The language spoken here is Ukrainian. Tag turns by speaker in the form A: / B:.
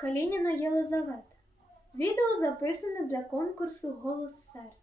A: Калініна Єлизавета. Відео записане для конкурсу Голос серця.